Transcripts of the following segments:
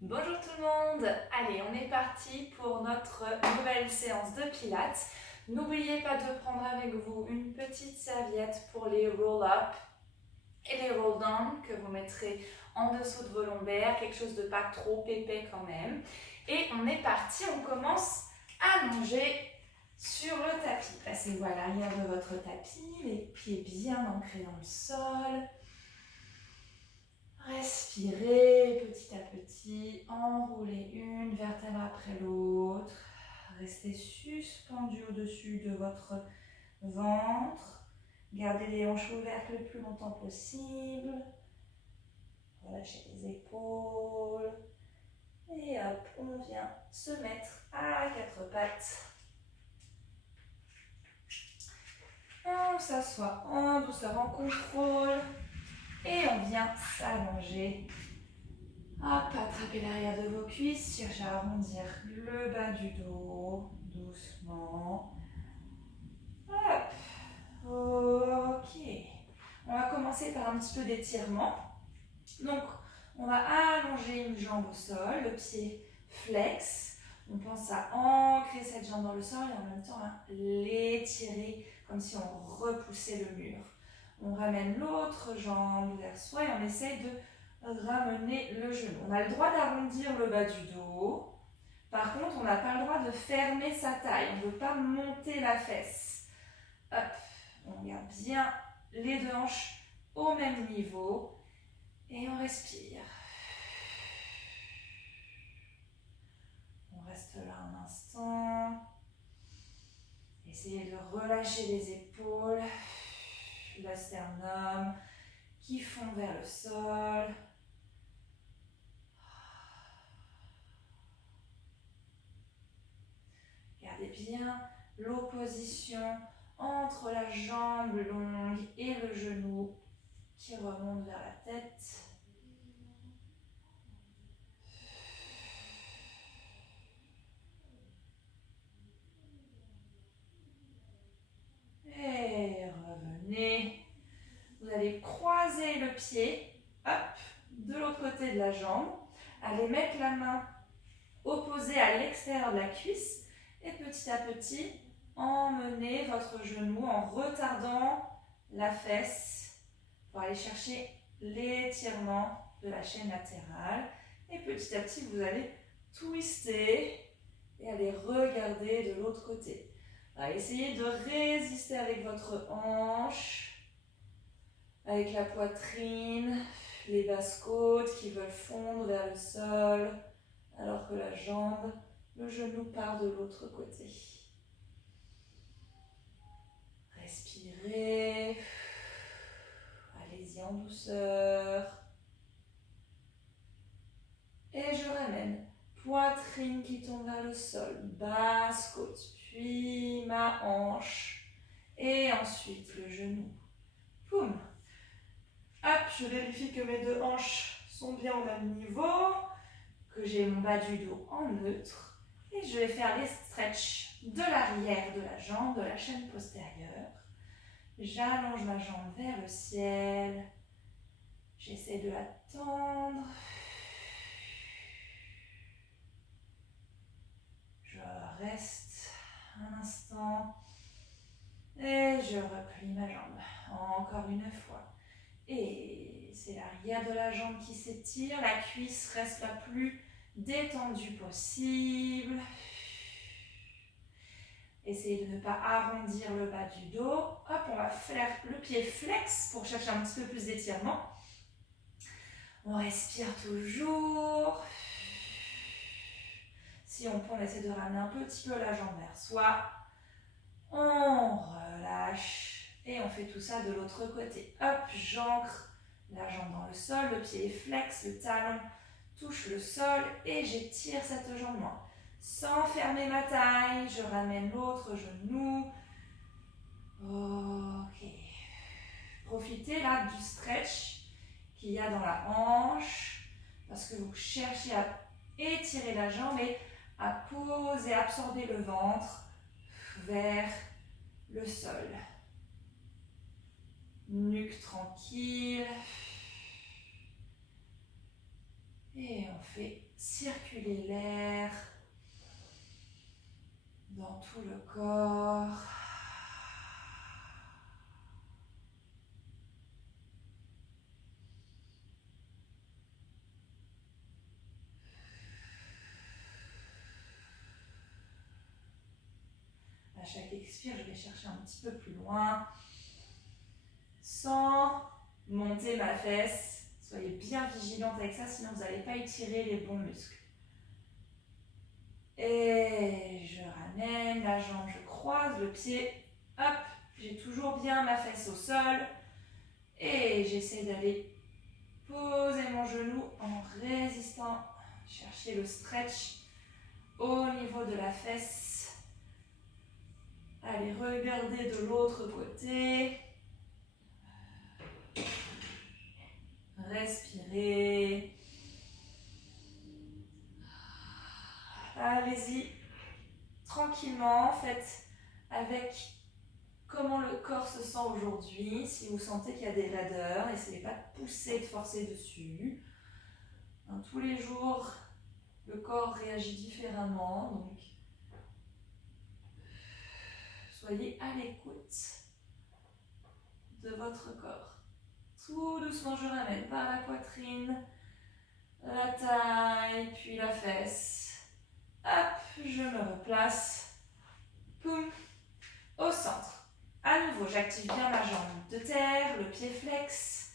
Bonjour tout le monde. Allez, on est parti pour notre nouvelle séance de pilates. N'oubliez pas de prendre avec vous une petite serviette pour les roll-up et les roll-down que vous mettrez en dessous de vos lombaires, quelque chose de pas trop épais quand même. Et on est parti, on commence allongé sur le tapis. Passez-vous à l'arrière de votre tapis, les pieds bien ancrés dans le sol. Respirez petit à petit, enroulez une vertèbre après l'autre. Restez suspendu au-dessus de votre ventre. Gardez les hanches ouvertes le plus longtemps possible. Relâchez les épaules. Et hop, on vient se mettre à quatre pattes. On s'assoit en douceur, en contrôle. Et on vient s'allonger. Hop, attrapez l'arrière de vos cuisses, cherchez à arrondir le bas du dos, doucement. Hop, ok. On va commencer par un petit peu d'étirement. Donc, on va allonger une jambe au sol, le pied flex. On pense à ancrer cette jambe dans le sol et en même temps à l'étirer comme si on repoussait le mur. On ramène l'autre jambe vers soi et on essaye de ramener le genou. On a le droit d'arrondir le bas du dos. Par contre, on n'a pas le droit de fermer sa taille. On ne veut pas monter la fesse. Hop, on garde bien les deux hanches au même niveau. Et on respire. On reste là un instant. Essayez de relâcher les épaules, le sternum qui fond vers le sol. Gardez bien l'opposition entre la jambe longue et le genou qui remonte vers la tête. Et revenez. Vous allez croiser le pied, hop, de l'autre côté de la jambe. Allez mettre la main opposée à l'extérieur de la cuisse et petit à petit, emmenez votre genou en retardant la fesse pour aller chercher l'étirement de la chaîne latérale. Et petit à petit, vous allez twister et aller regarder de l'autre côté. Alors, essayez de résister avec votre hanche, avec la poitrine, les basses côtes qui veulent fondre vers le sol, alors que la jambe, le genou part de l'autre côté. Respirez. Allez-y en douceur. Et je ramène. Poitrine qui tombe vers le sol. Basse côte. Puis ma hanche. Et ensuite le genou. Boum. Hop, je vérifie que mes deux hanches sont bien au même niveau. Que j'ai mon bas du dos en neutre. Et je vais faire les stretches de l'arrière de la jambe, de la chaîne postérieure. J'allonge ma jambe vers le ciel. J'essaie de la tendre. Je reste un instant. Et je replie ma jambe. Encore une fois. Et c'est l'arrière de la jambe qui s'étire. La cuisse reste la plus détendue possible. Essayez de ne pas arrondir le bas du dos. Hop, on va faire le pied flex pour chercher un petit peu plus d'étirement. On respire toujours. Si on peut, on essaie de ramener un petit peu la jambe vers soi. On relâche. Et on fait tout ça de l'autre côté. Hop, j'ancre la jambe dans le sol. Le pied est flex, le talon touche le sol. Et j'étire cette jambe loin. Sans fermer ma taille, je ramène l'autre genou. Ok. Profitez là du stretch qu'il y a dans la hanche. Parce que vous cherchez à étirer la jambe et à poser, absorber le ventre vers le sol. Nuque tranquille. Et on fait circuler l'air dans tout le corps. À chaque expire, je vais chercher un petit peu plus loin. Sans monter ma fesse. Soyez bien vigilante avec ça, sinon vous n'allez pas étirer les bons muscles. Et je ramène la jambe, je croise le pied. Hop, j'ai toujours bien ma fesse au sol. Et j'essaie d'aller poser mon genou en résistant. Chercher le stretch au niveau de la fesse. Allez, regardez de l'autre côté. Respirez. Allez-y, tranquillement, faites avec comment le corps se sent aujourd'hui. Si vous sentez qu'il y a des raideurs, n'essayez pas de pousser, de forcer dessus. Tous les jours, le corps réagit différemment, donc soyez à l'écoute de votre corps. Tout doucement, je ramène par la poitrine, la taille, puis la fesse. Hop, je me replace. Poum, au centre. À nouveau, j'active bien ma jambe de terre, le pied flex.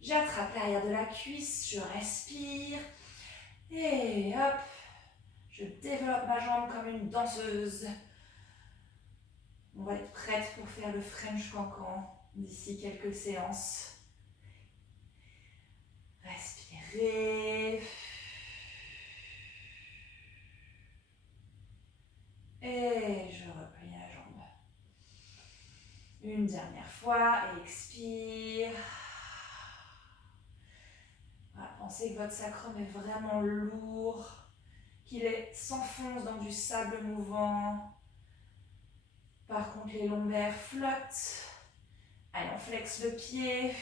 J'attrape l'arrière de la cuisse, je respire. Et hop, je développe ma jambe comme une danseuse. On va être prête pour faire le French Cancan d'ici quelques séances. Respirez. Et je replie la jambe. Une dernière fois, expire. Voilà, pensez que votre sacrum est vraiment lourd, qu'il s'enfonce dans du sable mouvant. Par contre, les lombaires flottent. Allez, on flexe le pied.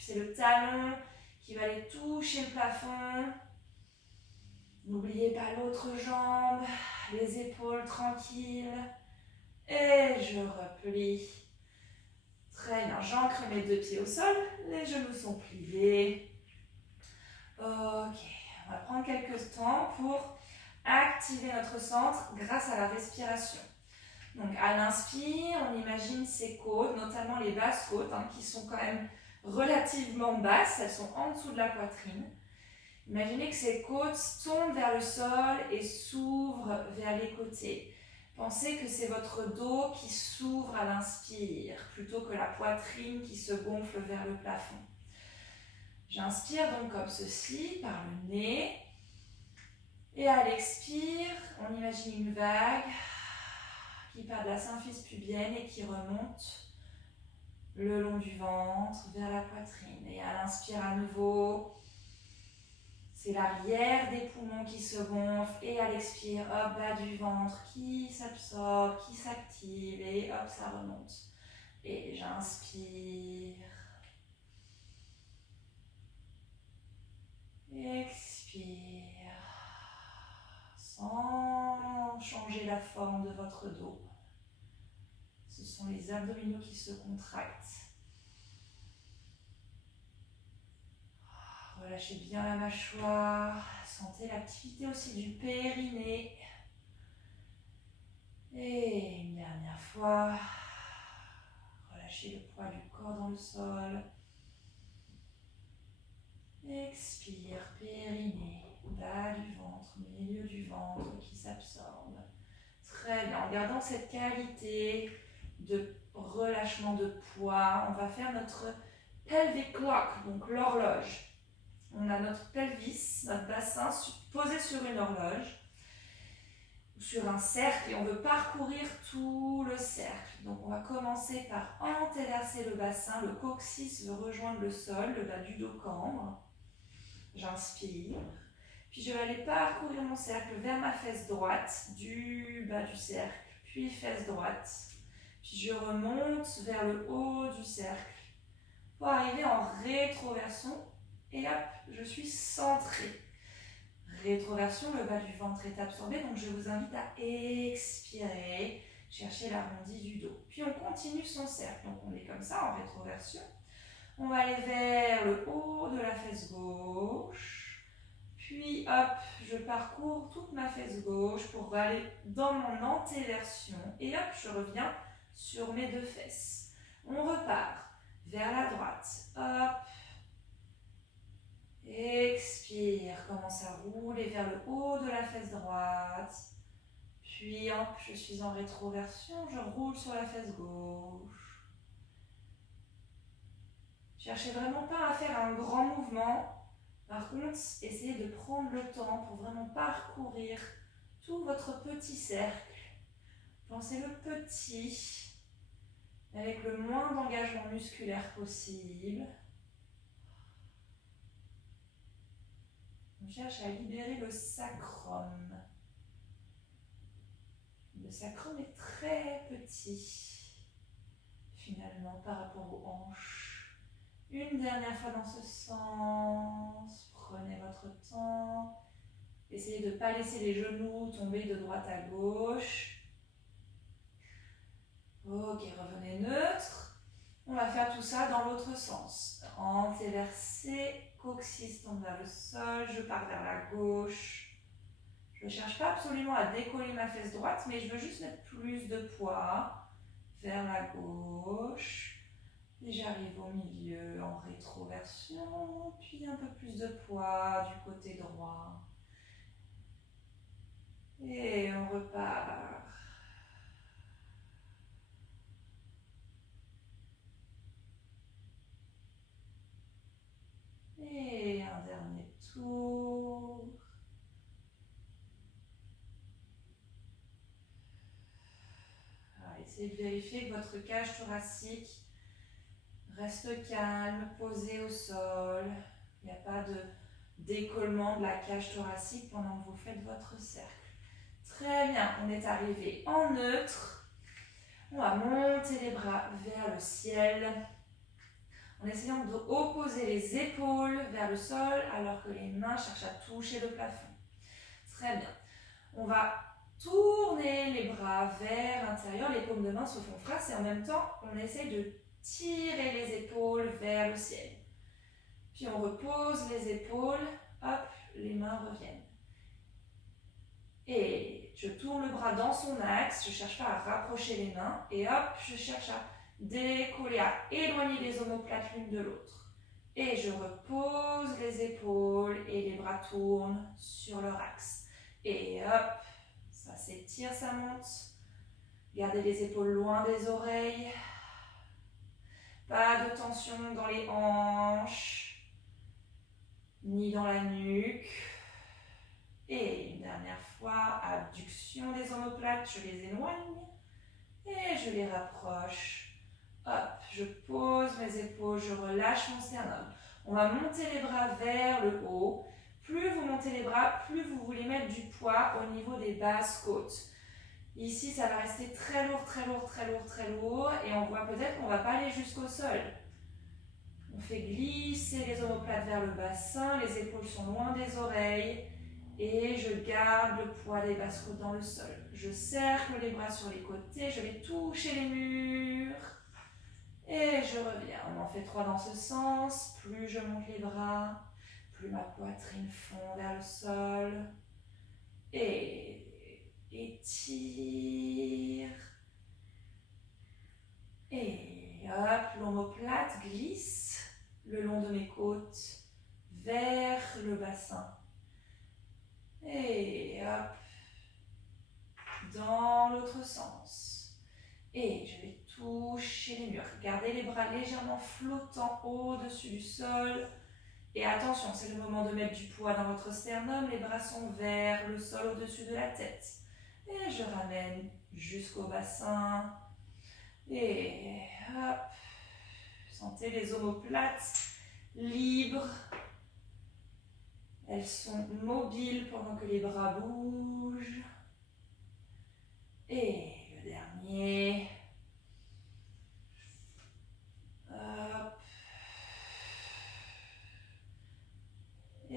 C'est le talon qui va aller toucher le plafond. N'oubliez pas l'autre jambe, les épaules tranquilles. Et je replie. Très bien, j'ancre mes deux pieds au sol. Les genoux sont pliés. Ok, on va prendre quelques temps pour activer notre centre grâce à la respiration. Donc à l'inspire, on imagine ces côtes, notamment les basses côtes, qui sont quand même relativement basses, elles sont en dessous de la poitrine. Imaginez que ces côtes tombent vers le sol et s'ouvrent vers les côtés. Pensez que c'est votre dos qui s'ouvre à l'inspire, plutôt que la poitrine qui se gonfle vers le plafond. J'inspire donc comme ceci, par le nez. Et à l'expire, on imagine une vague qui part de la symphyse pubienne et qui remonte le long du ventre vers la poitrine. Et à l'inspire à nouveau, c'est l'arrière des poumons qui se gonfle. Et à l'expire, hop, bas du ventre qui s'absorbe, qui s'active. Et hop, ça remonte. Et j'inspire. Expire. Sans changer la forme de votre dos. Ce sont les abdominaux qui se contractent. Relâchez bien la mâchoire. Sentez l'activité aussi du périnée. Et une dernière fois. Relâchez le poids du corps dans le sol. Expire, périnée, bas du ventre, milieu du ventre qui s'absorbe. Très bien, en gardant cette qualité de relâchement de poids, on va faire notre pelvic clock, donc l'horloge. On a notre pelvis, notre bassin posé sur une horloge, sur un cercle, et on veut parcourir tout le cercle. Donc on va commencer par antéverser le bassin, le coccyx veut rejoindre le sol, le bas du dos cambre. J'inspire, puis je vais aller parcourir mon cercle vers ma fesse droite, du bas du cercle, puis fesse droite. Puis je remonte vers le haut du cercle pour arriver en rétroversion et hop, je suis centrée. Rétroversion, le bas du ventre est absorbé, donc je vous invite à expirer, chercher l'arrondi du dos. Puis on continue son cercle, donc on est comme ça en rétroversion. On va aller vers le haut de la fesse gauche, puis hop, je parcours toute ma fesse gauche pour aller dans mon antéversion, et hop, je reviens sur mes deux fesses. On repart vers la droite, hop, expire, commence à rouler vers le haut de la fesse droite. Puis hop, je suis en rétroversion, je roule sur la fesse gauche. Cherchez vraiment pas à faire un grand mouvement. Par contre, essayez de prendre le temps pour vraiment parcourir tout votre petit cercle. Pensez-le petit, avec le moins d'engagement musculaire possible. On cherche à libérer le sacrum. Le sacrum est très petit, finalement, par rapport aux hanches. Une dernière fois dans ce sens. Prenez votre temps. Essayez de ne pas laisser les genoux tomber de droite à gauche. Ok, revenez neutre. On va faire tout ça dans l'autre sens. Antéversé, coccyx tombe vers le sol, je pars vers la gauche. Je ne cherche pas absolument à décoller ma fesse droite, mais je veux juste mettre plus de poids vers la gauche. Et j'arrive au milieu en rétroversion, puis un peu plus de poids du côté droit. Et on repart. Et un dernier tour. Essayez de vérifier que votre cage thoracique reste calme, posée au sol. Il n'y a pas de décollement de la cage thoracique pendant que vous faites votre cercle. Très bien, on est arrivé en neutre. On va monter les bras vers le ciel en essayant d'opposer les épaules vers le sol alors que les mains cherchent à toucher le plafond. Très bien. On va tourner les bras vers l'intérieur, les paumes de main se font face et en même temps, on essaye de tirer les épaules vers le ciel. Puis on repose les épaules, hop, les mains reviennent. Et je tourne le bras dans son axe, je ne cherche pas à rapprocher les mains et hop, je cherche à décoller, à éloigner les omoplates l'une de l'autre. Et je repose les épaules et les bras tournent sur leur axe. Et hop, ça s'étire, ça monte. Gardez les épaules loin des oreilles. Pas de tension dans les hanches, ni dans la nuque. Et une dernière fois, abduction des omoplates, je les éloigne et je les rapproche. Hop, je pose mes épaules, je relâche mon sternum. On va monter les bras vers le haut. Plus vous montez les bras, plus vous voulez mettre du poids au niveau des basses côtes. Ici, ça va rester très lourd, très lourd, très lourd, très lourd. Et on voit peut-être qu'on ne va pas aller jusqu'au sol. On fait glisser les omoplates vers le bassin, les épaules sont loin des oreilles. Et je garde le poids des basses côtes dans le sol. Je cercle les bras sur les côtés, je vais toucher les murs. Et je reviens. On en fait 3 dans ce sens. Plus je monte les bras, plus ma poitrine fond vers le sol. Et étire. Et hop, l'omoplate glisse le long de mes côtes vers le bassin. Et hop, dans l'autre sens. Et je vais toucher les murs. Gardez les bras légèrement flottants au-dessus du sol. Et attention, c'est le moment de mettre du poids dans votre sternum. Les bras sont vers le sol au-dessus de la tête. Et je ramène jusqu'au bassin. Et hop, sentez les omoplates libres. Elles sont mobiles pendant que les bras bougent. Et le dernier. Hop.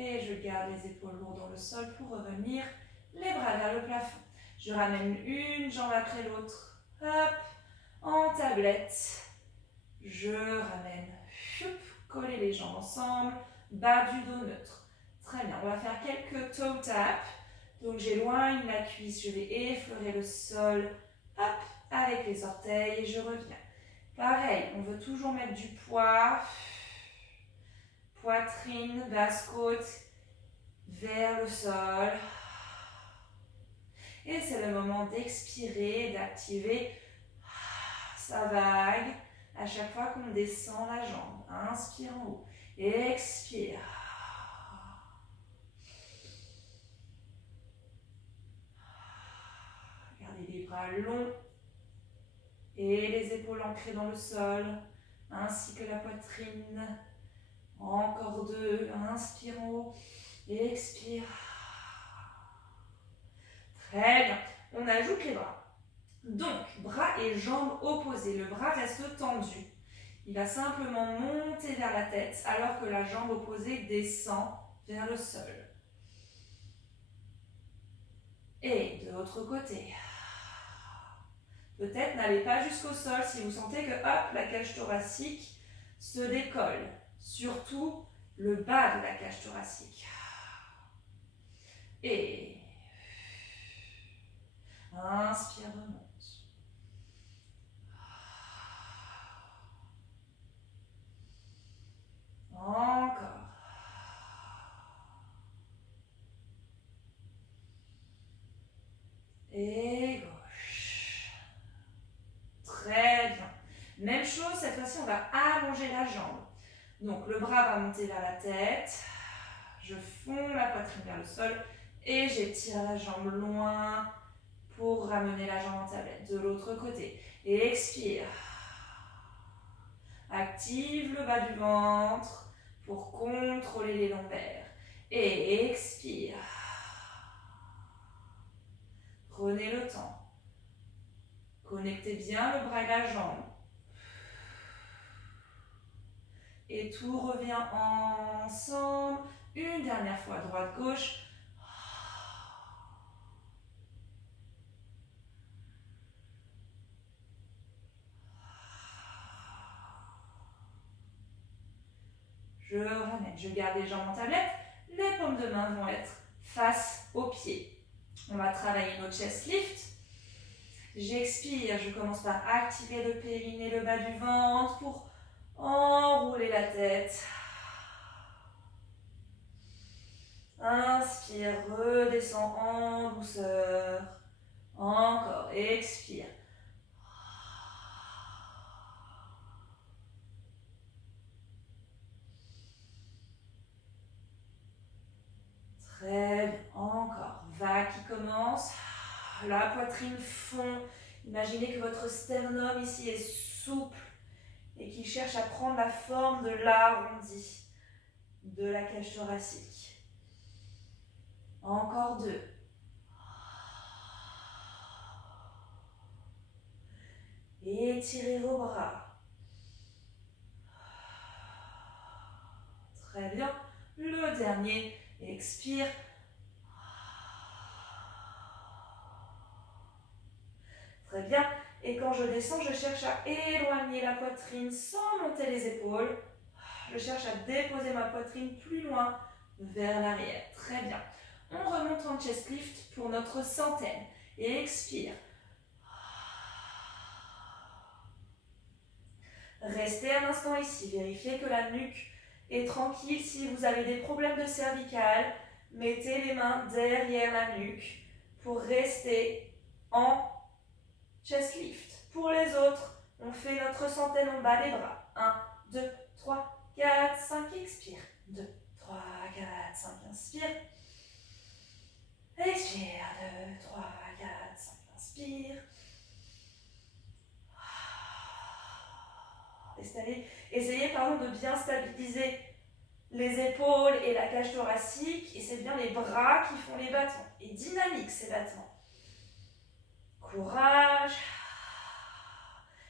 Et je garde les épaules lourdes dans le sol pour revenir. Les bras vers le plafond. Je ramène une jambe après l'autre. Hop, en tablette. Je ramène. Choup, coller les jambes ensemble. Bas du dos neutre. Très bien, on va faire quelques toe taps. Donc j'éloigne la cuisse, je vais effleurer le sol. Hop, avec les orteils et je reviens. Pareil, on veut toujours mettre du poids. Poitrine, basse-côte vers le sol. Et c'est le moment d'expirer, d'activer sa vague à chaque fois qu'on descend la jambe. Inspire en haut. Expire. Gardez les bras longs et les épaules ancrées dans le sol, ainsi que la poitrine. Encore deux. Inspire en haut. Expire. Très bien. On ajoute les bras. Donc, bras et jambes opposés. Le bras reste tendu. Il va simplement monter vers la tête alors que la jambe opposée descend vers le sol. Et de l'autre côté. Peut-être n'allez pas jusqu'au sol si vous sentez que hop, la cage thoracique se décolle. Surtout le bas de la cage thoracique. Et inspire, remonte. Encore. Et gauche. Très bien. Même chose, cette fois-ci, on va allonger la jambe. Donc, le bras va monter vers la tête. Je fonds la poitrine vers le sol et j'étire la jambe loin pour ramener la jambe en tablette. De l'autre côté. Et expire. Active le bas du ventre pour contrôler les lombaires. Et expire. Prenez le temps. Connectez bien le bras et la jambe. Et tout revient ensemble. Une dernière fois, droite-gauche. Je ramène, je garde les jambes en tablette. Les paumes de main vont être face aux pieds. On va travailler notre chest lift. J'expire, je commence par activer le périnée, le bas du ventre pour enrouler la tête. Inspire, redescends en douceur. Encore, expire. Très bien, encore. Vague qui commence. La poitrine fond. Imaginez que votre sternum ici est souple et qu'il cherche à prendre la forme de l'arrondi de la cage thoracique. Encore deux. Étirez vos bras. Très bien. Le dernier. Expire. Très bien. Et quand je descends, je cherche à éloigner la poitrine sans monter les épaules. Je cherche à déposer ma poitrine plus loin vers l'arrière. Très bien. On remonte en chest lift pour notre centaine. Et expire. Restez un instant ici. Vérifiez que la nuque est tranquille. Si vous avez des problèmes de cervicale, mettez les mains derrière la nuque pour rester en chest lift. Pour les autres, on fait notre centaine, on bat les bras. 1, 2, 3, 4, 5, expire. 2, 3, 4, 5, inspire. Expire. 2, 3, 4, 5, inspire. Essayez de bien stabiliser les épaules et la cage thoracique. Et c'est bien les bras qui font les battements. Et dynamique ces battements. Courage.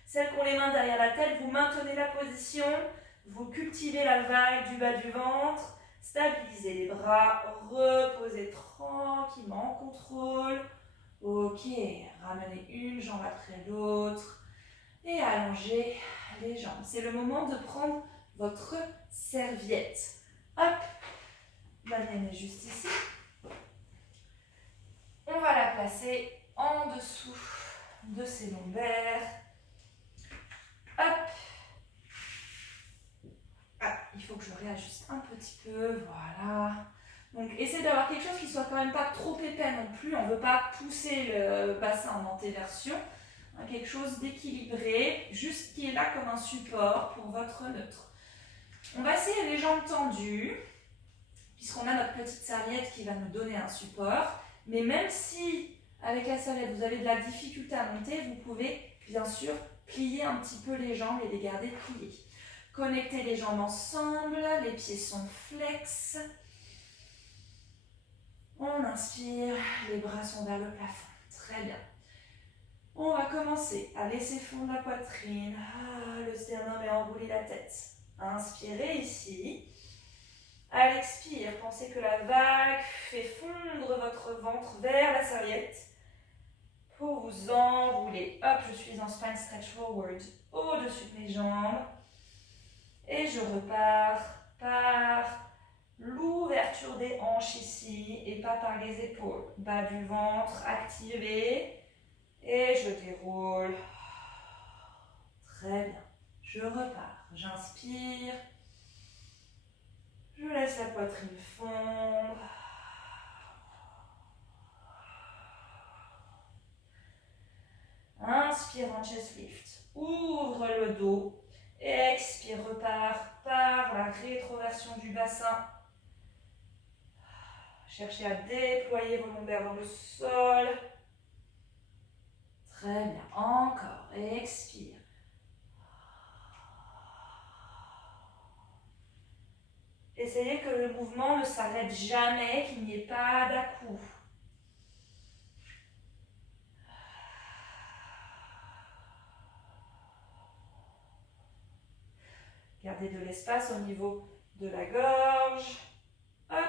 Celles qui ont les mains derrière la tête, vous maintenez la position. Vous cultivez la vague du bas du ventre. Stabilisez les bras, reposez tranquillement en contrôle. Ok, ramenez une jambe après l'autre et allongez les jambes. C'est le moment de prendre votre serviette. Hop, la mienne est juste ici. On va la placer en dessous de ses lombaires. Hop. Ah, il faut que je réajuste un petit peu, voilà. Donc, essayez d'avoir quelque chose qui soit quand même pas trop épais non plus. On ne veut pas pousser le bassin en antéversion. Quelque chose d'équilibré, juste qui est là comme un support pour votre neutre. On va essayer les jambes tendues, puisqu'on a notre petite serviette qui va nous donner un support. Mais même si, avec la serviette, vous avez de la difficulté à monter, vous pouvez bien sûr plier un petit peu les jambes et les garder pliées. Connectez les jambes ensemble, les pieds sont flex. On inspire, les bras sont vers le plafond. Très bien. On va commencer à laisser fondre la poitrine. Le sternum et enrouler la tête. Inspirez ici. À l'expire, pensez que la vague fait fondre votre ventre vers la serviette pour vous enrouler. Hop, je suis en spine stretch forward au-dessus de mes jambes. Et je repars par l'ouverture des hanches ici et pas par les épaules. Bas du ventre activé. Et je déroule. Très bien. Je repars. J'inspire. Je laisse la poitrine fondre. Inspire en chest lift. Ouvre le dos. Expire, repart par la rétroversion du bassin. Cherchez à déployer vos lombaires dans le sol. Très bien. Encore. Expire. Essayez que le mouvement ne s'arrête jamais, qu'il n'y ait pas d'à-coup. Gardez de l'espace au niveau de la gorge. Hop.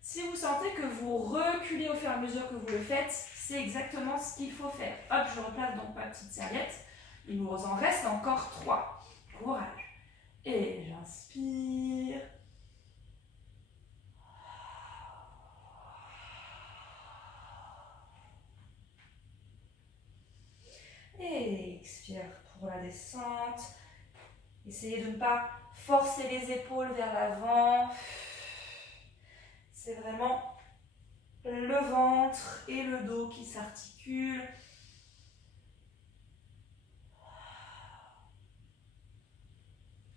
Si vous sentez que vous reculez au fur et à mesure que vous le faites, c'est exactement ce qu'il faut faire. Hop, je replace donc ma petite serviette. Il nous en reste encore 3. Courage. Et j'inspire. Et expire pour la descente. Essayez de ne pas forcer les épaules vers l'avant. C'est vraiment le ventre et le dos qui s'articulent.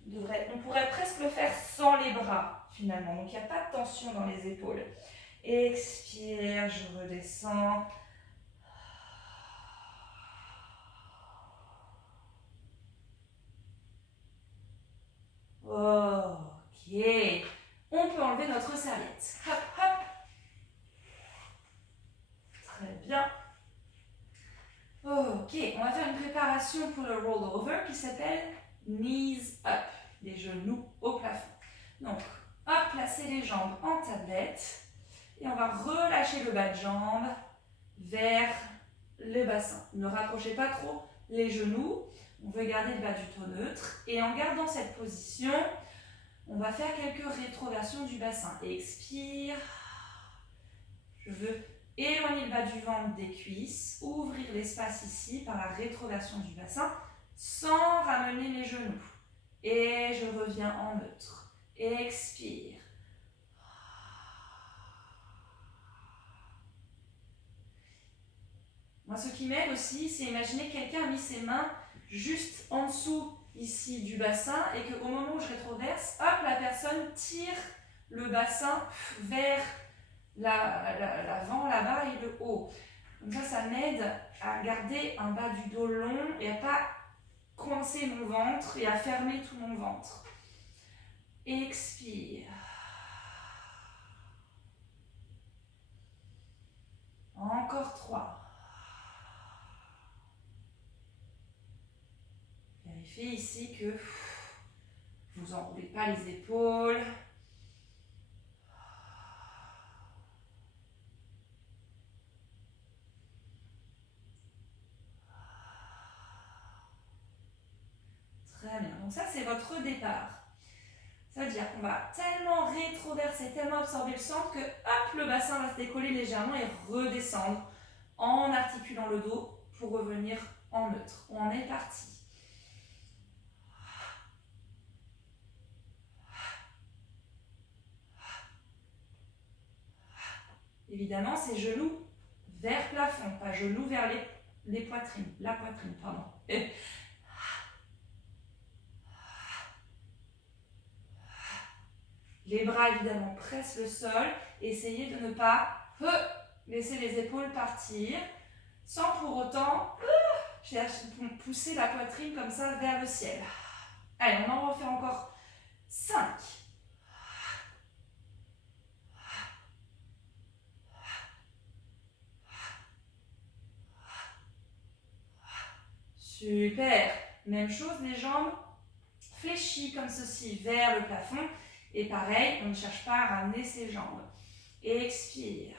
On pourrait presque le faire sans les bras, finalement. Donc, il n'y a pas de tension dans les épaules. Expire, je redescends. Ok. On peut enlever notre serviette. Hop, hop. Très bien. Ok, on va faire une préparation pour le rollover qui s'appelle knees up, les genoux au plafond. Donc, hop, placez les jambes en tablette et on va relâcher le bas de jambe vers le bassin. Ne rapprochez pas trop les genoux, on veut garder le bas du dos neutre et en gardant cette position, on va faire quelques rétroversions du bassin. Expire, je veux éloigner le bas du ventre des cuisses, ouvrir l'espace ici par la rétroversion du bassin sans ramener les genoux. Et je reviens en neutre. Expire. Moi, ce qui m'aide aussi, c'est imaginer que quelqu'un a mis ses mains juste en dessous ici du bassin et qu'au moment où je rétroverse, hop, la personne tire le bassin vers l'avant, là-bas et le haut. Comme ça m'aide à garder un bas du dos long et à pas coincer mon ventre et à fermer tout mon ventre. Expire. Encore 3. Vérifiez ici que vous n'enroulez pas les épaules. Donc ça, c'est votre départ. Ça veut dire qu'on va tellement rétroverser, tellement absorber le centre que hop, le bassin va se décoller légèrement et redescendre en articulant le dos pour revenir en neutre. On est parti. Évidemment, c'est genoux vers plafond, pas genoux vers les poitrines. La poitrine, pardon. Les bras, évidemment, pressent le sol. Essayez de ne pas laisser les épaules partir, sans pour autant pousser la poitrine comme ça vers le ciel. Allez, on en refait encore 5. Super. Même chose, les jambes fléchies comme ceci vers le plafond. Et pareil, on ne cherche pas à ramener ses jambes. Expire.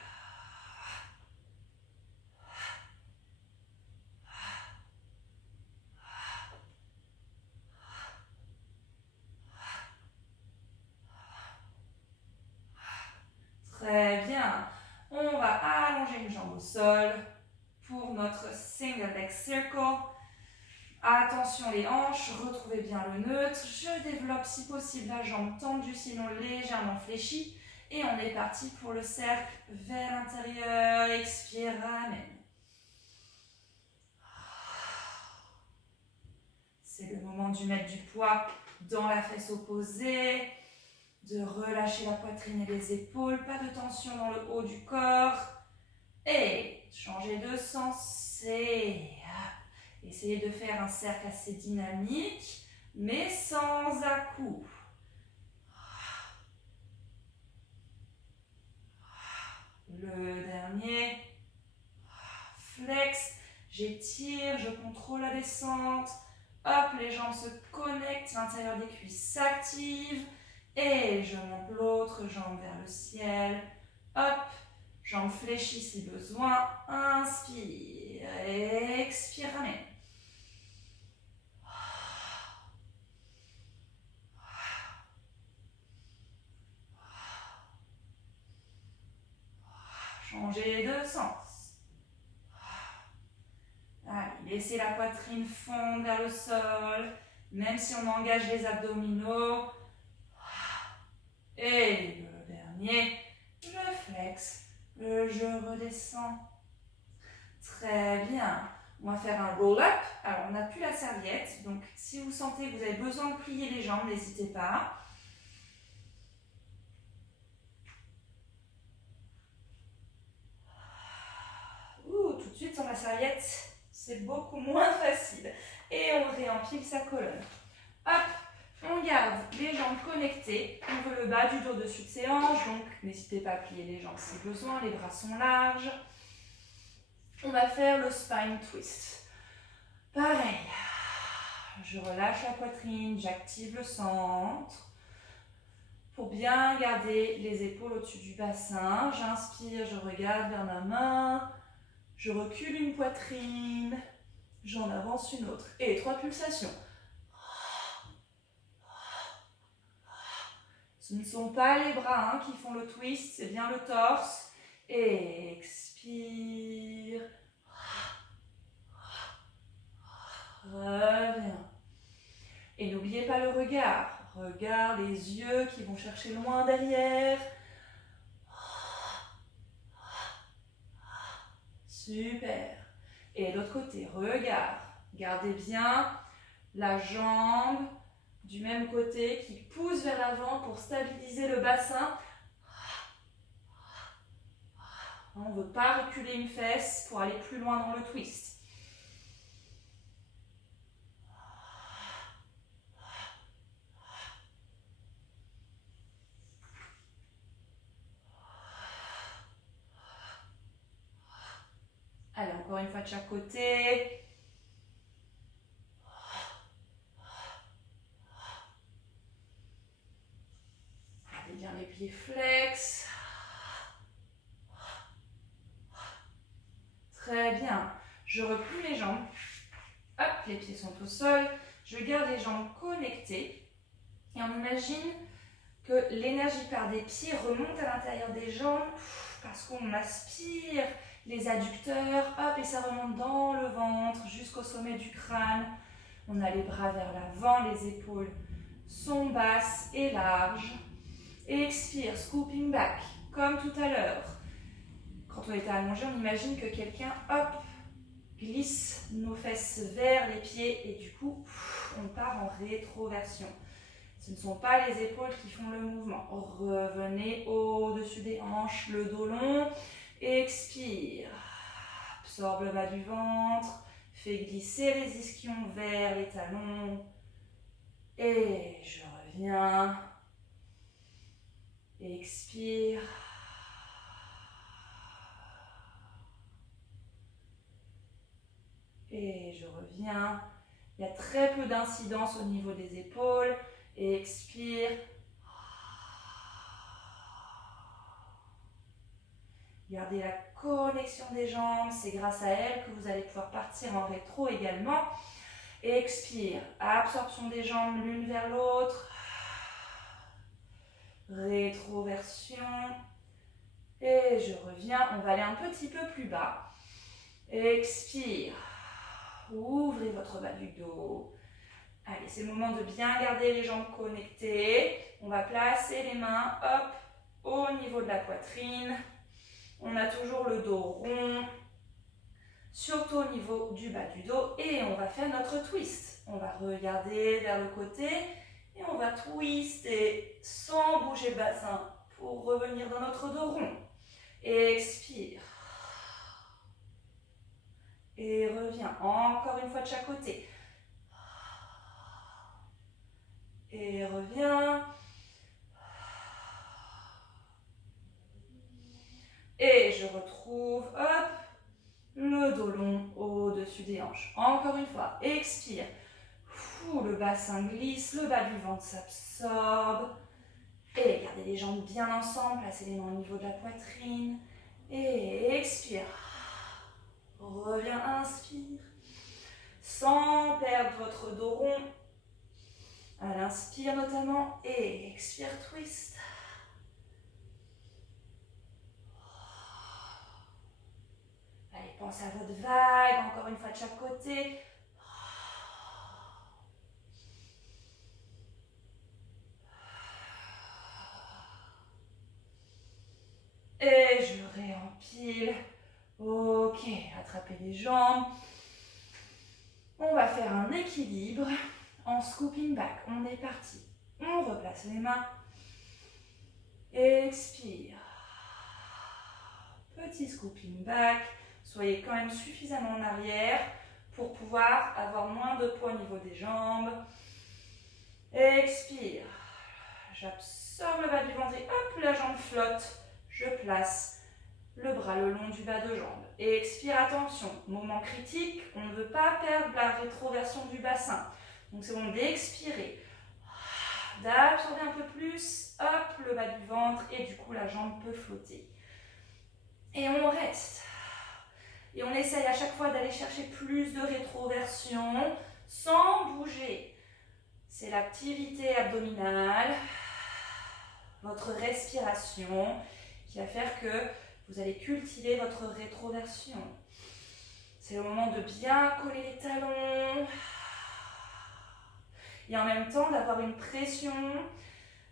Très bien. On va allonger une jambe au sol pour notre single leg circle. Attention les hanches, retrouvez bien le neutre. Je développe si possible la jambe tendue, sinon légèrement fléchie. Et on est parti pour le cercle vers l'intérieur. Expire, ramène. C'est le moment de mettre du poids dans la fesse opposée, de relâcher la poitrine et les épaules, pas de tension dans le haut du corps. Et changer de sens. Essayez de faire un cercle assez dynamique, mais sans à-coups. Le dernier. Flex. J'étire, je contrôle la descente. Hop, les jambes se connectent, l'intérieur des cuisses s'active. Et je monte l'autre jambe vers le ciel. Hop, jambes fléchies si besoin. Inspire, expire, ramène. Changez de sens. Allez, laissez la poitrine fondre vers le sol, même si on engage les abdominaux. Et le dernier, je flex, je redescends. Très bien. On va faire un roll-up. Alors, on n'a plus la serviette, donc si vous sentez que vous avez besoin de plier les jambes, n'hésitez pas. Tout de suite, sans la serviette, c'est beaucoup moins facile. Et on réempile sa colonne. Hop, on garde les jambes connectées. On veut le bas du dos dessus de ses hanches, donc n'hésitez pas à plier les jambes si besoin. Les bras sont larges. On va faire le spine twist. Pareil, je relâche la poitrine, j'active le centre. Pour bien garder les épaules au-dessus du bassin, j'inspire, je regarde vers ma main. Je recule une poitrine, j'en avance une autre. Et 3 pulsations. Ce ne sont pas les bras qui font le twist, c'est bien le torse. Et expire. Reviens. Et n'oubliez pas le regard. Regarde les yeux qui vont chercher loin derrière. Super. Et de l'autre côté, regarde. Gardez bien la jambe du même côté qui pousse vers l'avant pour stabiliser le bassin. On ne veut pas reculer une fesse pour aller plus loin dans le twist. Allez, encore une fois de chaque côté. Gardez bien les pieds flex. Très bien. Je replie les jambes. Hop, les pieds sont au sol. Je garde les jambes connectées et on imagine que l'énergie part des pieds remonte à l'intérieur des jambes parce qu'on aspire les adducteurs, hop, et ça remonte dans le ventre jusqu'au sommet du crâne. On a les bras vers l'avant, les épaules sont basses et larges. Et expire, scooping back, comme tout à l'heure. Quand on était allongé, on imagine que quelqu'un, hop, glisse nos fesses vers les pieds et du coup, on part en rétroversion. Ce ne sont pas les épaules qui font le mouvement. Revenez au-dessus des hanches, le dos long. Expire. Absorbe le bas du ventre. Fais glisser les ischions vers les talons. Et je reviens. Expire. Et je reviens. Il y a très peu d'incidence au niveau des épaules. Expire. Gardez la connexion des jambes. C'est grâce à elle que vous allez pouvoir partir en rétro également. Expire. Absorption des jambes l'une vers l'autre. Rétroversion. Et je reviens. On va aller un petit peu plus bas. Expire. Ouvrez votre bas du dos. Allez, c'est le moment de bien garder les jambes connectées. On va placer les mains, hop, au niveau de la poitrine. On a toujours le dos rond, surtout au niveau du bas du dos. Et on va faire notre twist. On va regarder vers le côté et on va twister sans bouger le bassin pour revenir dans notre dos rond. Expire. Et reviens encore une fois de chaque côté. Et reviens. Et je retrouve, hop, le dos long au-dessus des hanches. Encore une fois, expire. Le bassin glisse, le bas du ventre s'absorbe. Et gardez les jambes bien ensemble, placez les mains au niveau de la poitrine. Et expire. Reviens, inspire. Sans perdre votre dos rond. À l'inspire notamment. Et expire, twist. Allez, pensez à votre vague, encore une fois de chaque côté. Et je réempile. Ok, attrapez les jambes. On va faire un équilibre en scooping back. On est parti. On replace les mains. Expire. Petit scooping back. Soyez quand même suffisamment en arrière pour pouvoir avoir moins de poids au niveau des jambes. Expire. J'absorbe le bas du ventre et hop, la jambe flotte. Je place le bras le long du bas de jambe. Et expire, attention, moment critique, on ne veut pas perdre la rétroversion du bassin. Donc c'est bon d'expirer, d'absorber un peu plus, hop, le bas du ventre et du coup la jambe peut flotter. Et on reste. Et on essaye à chaque fois d'aller chercher plus de rétroversion sans bouger. C'est l'activité abdominale, votre respiration qui va faire que vous allez cultiver votre rétroversion. C'est le moment de bien coller les talons. Et en même temps d'avoir une pression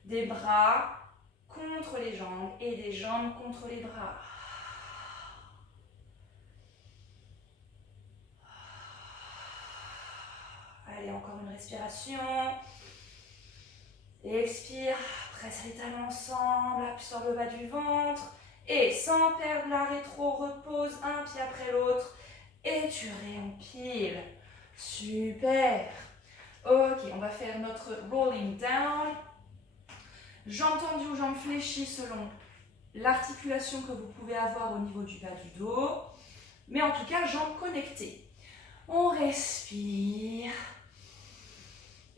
des bras contre les jambes et des jambes contre les bras. Allez, encore une respiration. Expire, presse les talons ensemble, appuie sur le bas du ventre. Et sans perdre la rétro, repose un pied après l'autre. Et tu réempiles. Super. Ok, on va faire notre rolling down. Jambes tendues ou jambes fléchies selon l'articulation que vous pouvez avoir au niveau du bas du dos. Mais en tout cas, jambes connectées. On respire.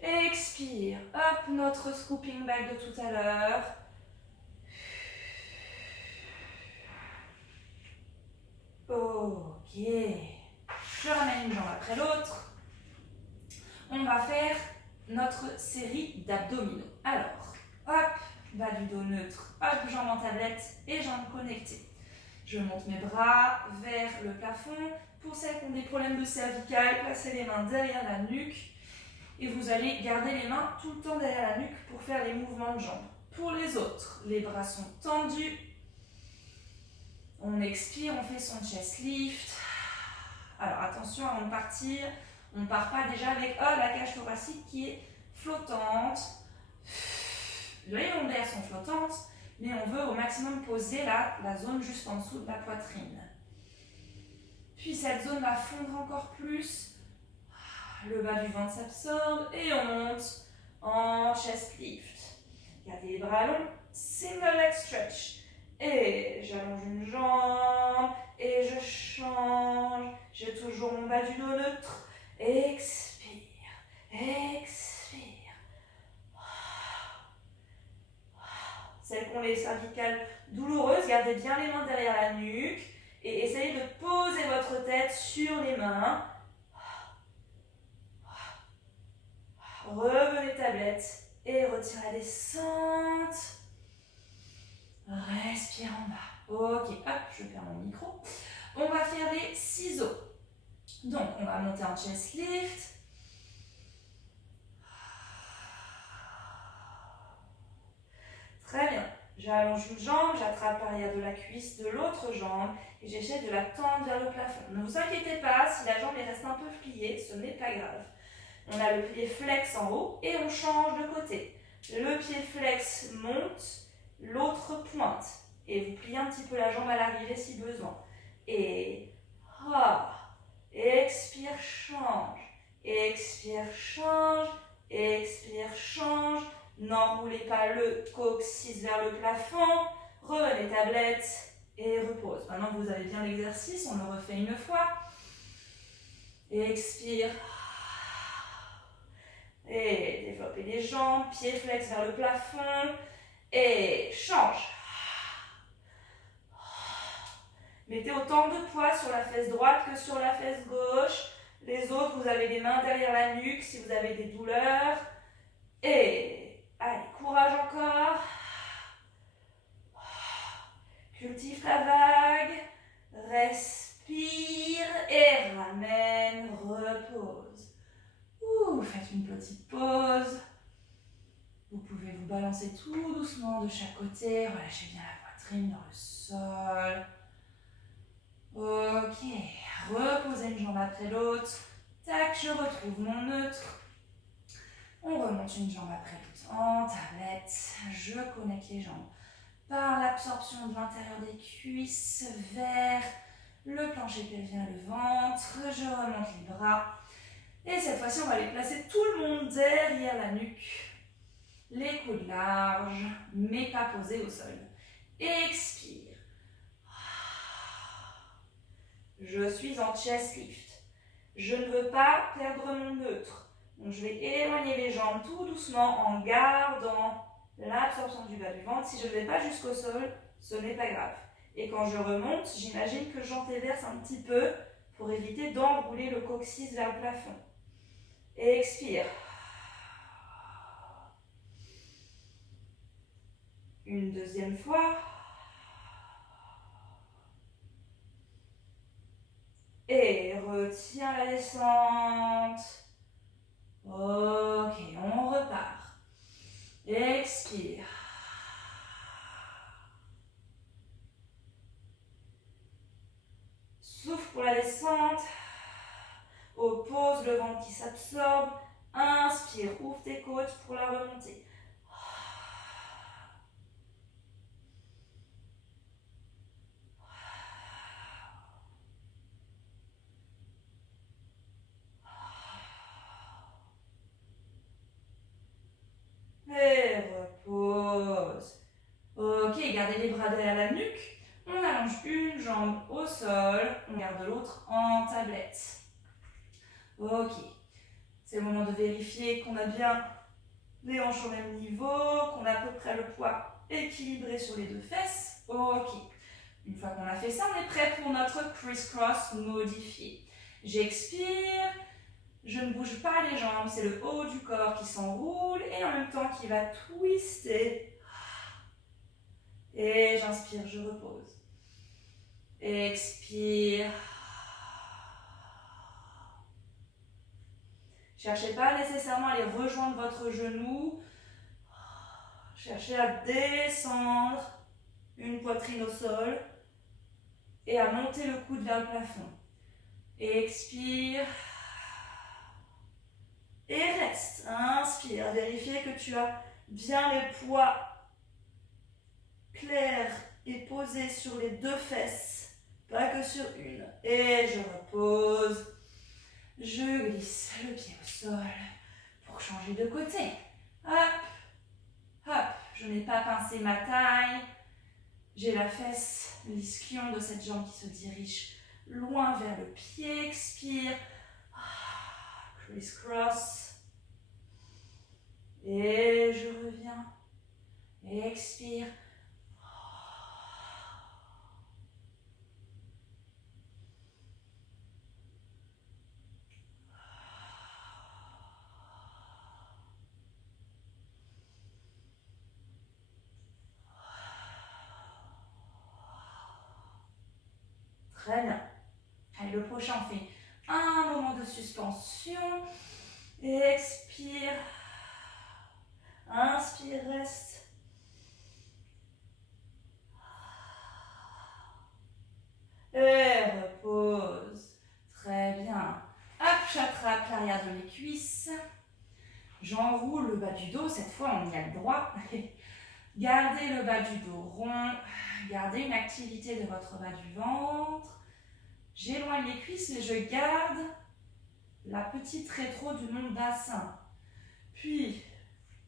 Expire. Hop, notre scooping back de tout à l'heure. Ok. Je ramène une jambe après l'autre. On on va faire notre série d'abdominaux. Alors, hop, bas du dos neutre, hop, jambes en tablette et jambes connectées. Je monte mes bras vers le plafond. Pour celles qui ont des problèmes de cervical, placez les mains derrière la nuque et vous allez garder les mains tout le temps derrière la nuque pour faire les mouvements de jambes. Pour les autres, les bras sont tendus. On expire, on fait son chest lift. Alors attention, avant de partir, on ne part pas déjà avec la cage thoracique qui est flottante. Les lombaires sont flottantes, mais on veut au maximum poser la zone juste en dessous de la poitrine. Puis cette zone va fondre encore plus. Le bas du ventre s'absorbe et on monte en chest lift. Gardez les bras longs, single leg stretch. Et j'allonge une jambe et je change. J'ai toujours mon bas du dos neutre. Expire, expire. Celles qui ont les cervicales douloureuses, gardez bien les mains derrière la nuque et essayez de poser votre tête sur les mains. Revenez tablette et retirez la descente. Respire en bas. Ok, hop, je perds mon micro. On va faire les ciseaux. Donc, on va monter en chest lift. Très bien. J'allonge une jambe, j'attrape l'arrière de la cuisse de l'autre jambe et j'essaie de la tendre vers le plafond. Ne vous inquiétez pas, si la jambe reste un peu pliée, ce n'est pas grave. On a le pied flex en haut et on change de côté. Le pied flex monte, l'autre pointe. Et vous pliez un petit peu la jambe à l'arrivée si besoin. Et expire, change. Expire, change. Expire, change. N'enroulez pas le coccyx vers le plafond. Revenez tablette et repose. Maintenant que vous avez bien l'exercice, on le refait une fois. Expire. Et développez les jambes, pieds flex vers le plafond. Et change. Mettez autant de poids sur la fesse droite que sur la fesse gauche. Les autres, vous avez les mains derrière la nuque si vous avez des douleurs. Et allez, courage encore. Cultive ta vague. Respire et ramène, repose. Faites une petite pause. Vous pouvez vous balancer tout doucement de chaque côté. Relâchez bien la poitrine dans le sol. Ok, reposez une jambe après l'autre. Tac, je retrouve mon neutre. On remonte une jambe après l'autre en tablette. Je connecte les jambes par l'absorption de l'intérieur des cuisses vers le plancher pelvien, le ventre. Je remonte les bras. Et cette fois-ci, on va les placer tout le monde derrière la nuque. Les coudes larges, mais pas posés au sol. Expire. Je suis en chest lift. Je ne veux pas perdre mon neutre. Donc je vais éloigner les jambes tout doucement en gardant l'absorption du bas du ventre. Si je ne vais pas jusqu'au sol, ce n'est pas grave. Et quand je remonte, j'imagine que j'antéverse un petit peu pour éviter d'enrouler le coccyx vers le plafond. Expire. Une deuxième fois. Et retiens la descente. Ok, on repart. Expire. Souffle pour la descente. Oppose le ventre qui s'absorbe. Inspire, ouvre tes côtes pour la remontée. Et repose. Ok, gardez les bras derrière la nuque. On allonge une jambe au sol. On garde l'autre en tablette. Ok. C'est le moment de vérifier qu'on a bien les hanches au même niveau, qu'on a à peu près le poids équilibré sur les deux fesses. Ok. Une fois qu'on a fait ça, on est prêt pour notre criss-cross modifié. J'expire. Je ne bouge pas les jambes, c'est le haut du corps qui s'enroule et en même temps qui va twister. Et j'inspire, je repose. Expire. Cherchez pas nécessairement à aller rejoindre votre genou. Cherchez à descendre une poitrine au sol et à monter le coude vers le plafond. Expire. Et reste. Inspire. Vérifiez que tu as bien les poids clairs et posés sur les deux fesses, pas que sur une. Et je repose. Je glisse le pied au sol pour changer de côté. Hop, hop. Je n'ai pas pincé ma taille. J'ai la fesse, l'ischion de cette jambe qui se dirige loin vers le pied. Expire. Criss-cross. Et je reviens. Expire. Très bien. Allez, le prochain, on fait un moment de suspension. Expire. Inspire, reste. Et repose. Très bien. Hop, j'attrape l'arrière de mes cuisses. J'enroule le bas du dos. Cette fois, on y a le droit. Gardez le bas du dos rond. Gardez une activité de votre bas du ventre. J'éloigne les cuisses et je garde la petite rétro du long bassin. Puis,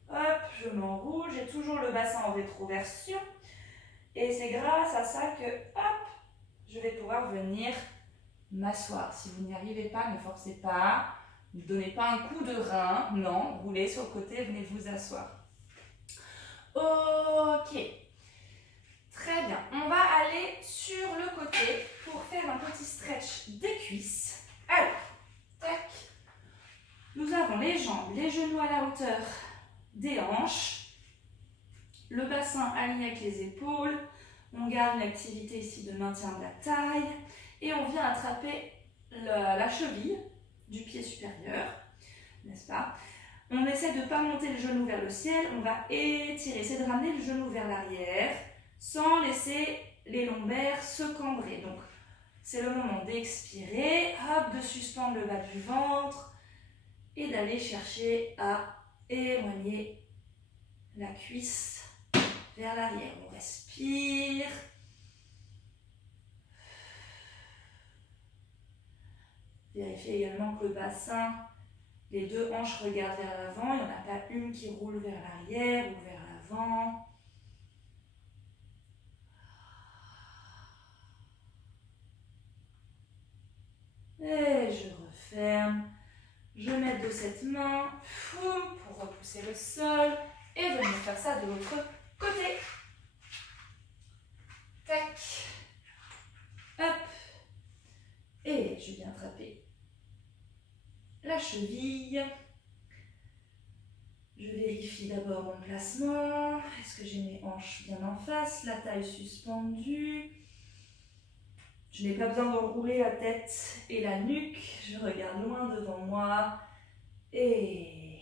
hop, je m'enroule. J'ai toujours le bassin en rétroversion. Et c'est grâce à ça que, hop, je vais pouvoir venir m'asseoir. Si vous n'y arrivez pas, ne forcez pas. Ne donnez pas un coup de rein. Non, roulez sur le côté, venez vous asseoir. Ok. Très bien. On va aller sur le côté pour faire un petit stretch des cuisses. Alors, tac. Nous avons les jambes, les genoux à la hauteur des hanches. Le bassin aligné avec les épaules. On garde l'activité ici de maintien de la taille. Et on vient attraper la cheville du pied supérieur. N'est-ce pas? On essaie de ne pas monter le genou vers le ciel. On va étirer. Essayer de ramener le genou vers l'arrière sans laisser les lombaires se cambrer. Donc, c'est le moment d'expirer. Hop, de suspendre le bas du ventre. Et d'aller chercher à éloigner la cuisse vers l'arrière. On respire. Vérifiez également que le bassin, les deux hanches regardent vers l'avant. Il n'y en a pas une qui roule vers l'arrière ou vers l'avant. Et je referme. Je mets de cette main pour repousser le sol et venir faire ça de l'autre côté. Tac. Hop. Et je viens attraper la cheville. Je vérifie d'abord mon placement. Est-ce que j'ai mes hanches bien en face? La taille suspendue. Je n'ai pas besoin de rouler la tête et la nuque. Je regarde loin devant moi. Et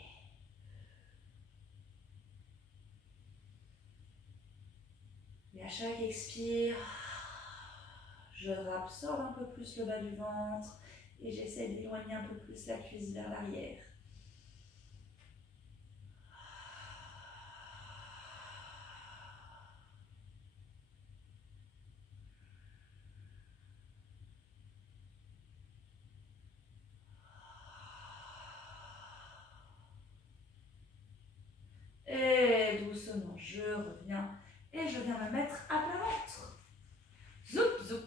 à chaque expire, je absorbe un peu plus le bas du ventre et j'essaie d'éloigner un peu plus la cuisse vers l'arrière. Et doucement, je reviens et je viens me mettre à plat ventre. Zoup, zoup.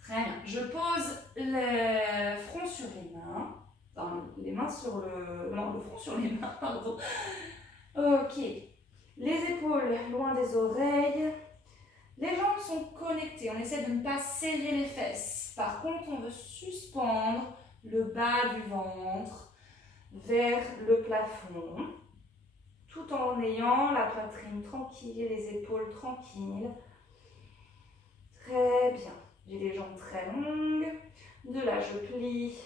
Très bien. Je pose le front sur les mains. Enfin, les mains sur le... Non, le front sur les mains, pardon. Ok. Les épaules loin des oreilles. Les jambes sont connectées. On essaie de ne pas serrer les fesses. Par contre, on veut suspendre le bas du ventre vers le plafond, tout en ayant la poitrine tranquille et les épaules tranquilles. Très bien. J'ai les jambes très longues. De là, je plie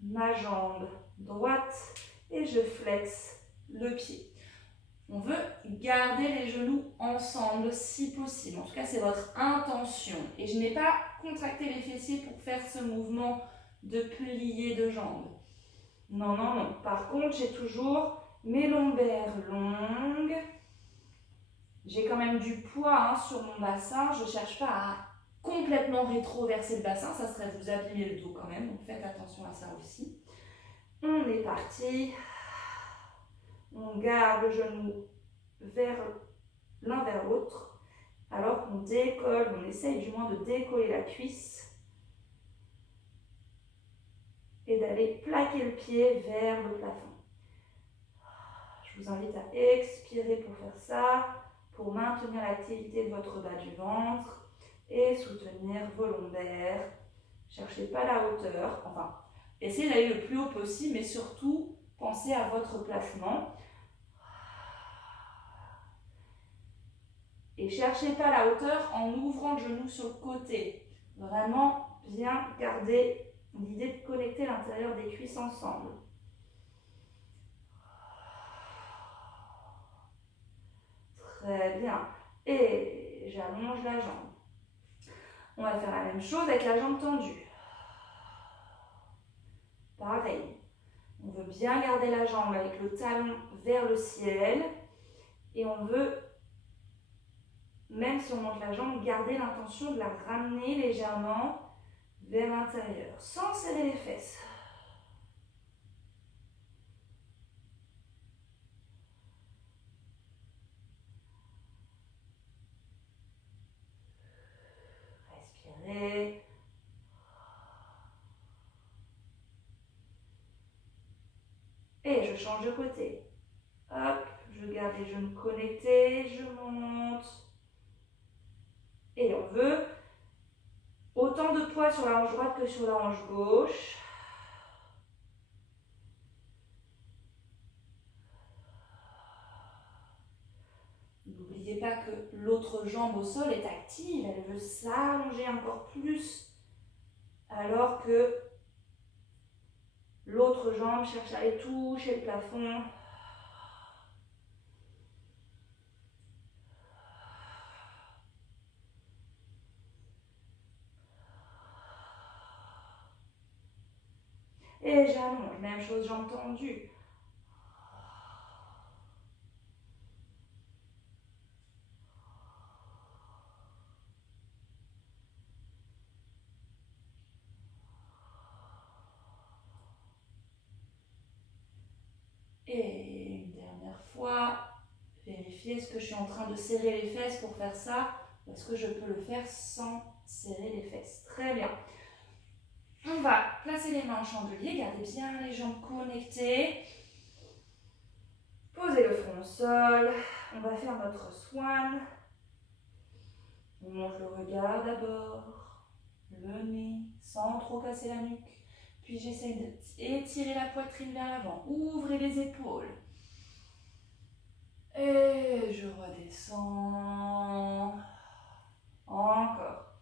ma jambe droite et je flexe le pied. On veut garder les genoux ensemble si possible. En tout cas, c'est votre intention. Et je n'ai pas contracté les fessiers pour faire ce mouvement de plier de jambes. Non, non, non. Par contre, j'ai toujours mes lombaires longues. J'ai quand même du poids sur mon bassin. Je ne cherche pas à complètement rétroverser le bassin. Ça serait vous abîmer le dos quand même. Donc faites attention à ça aussi. On est parti. On garde le genou l'un vers l'autre. Alors qu'on décolle, on essaye du moins de décoller la cuisse. Et d'aller plaquer le pied vers le plafond. Je vous invite à expirer pour faire ça, pour maintenir l'activité de votre bas du ventre et soutenir vos lombaires. Cherchez pas la hauteur, enfin, essayez d'aller le plus haut possible, mais surtout, pensez à votre placement. Et cherchez pas la hauteur en ouvrant le genou sur le côté. Vraiment bien garder l'idée de connecter l'intérieur des cuisses ensemble. Très bien. Et j'allonge la jambe. On va faire la même chose avec la jambe tendue. Pareil. On veut bien garder la jambe avec le talon vers le ciel. Et on veut, même si on monte la jambe, garder l'intention de la ramener légèrement vers l'intérieur, sans serrer les fesses. Respirez. Et je change de côté. Hop, je garde les genoux connectés, je monte. Et on veut autant de poids sur la hanche droite que sur la hanche gauche. N'oubliez pas que l'autre jambe au sol est active, elle veut s'allonger encore plus, alors que l'autre jambe cherche à aller toucher le plafond. Et j'allonge, même chose, jambes tendues. Et une dernière fois, vérifiez est-ce que je suis en train de serrer les fesses pour faire ça, ou est-ce que je peux le faire sans serrer les fesses. Très bien. On va placer les mains en chandelier, gardez bien les jambes connectées. Posez le front au sol. On va faire notre swan. On monte le regard d'abord, le nez, sans trop casser la nuque. Puis j'essaie d'étirer la poitrine vers l'avant. Ouvrez les épaules. Et je redescends. Encore.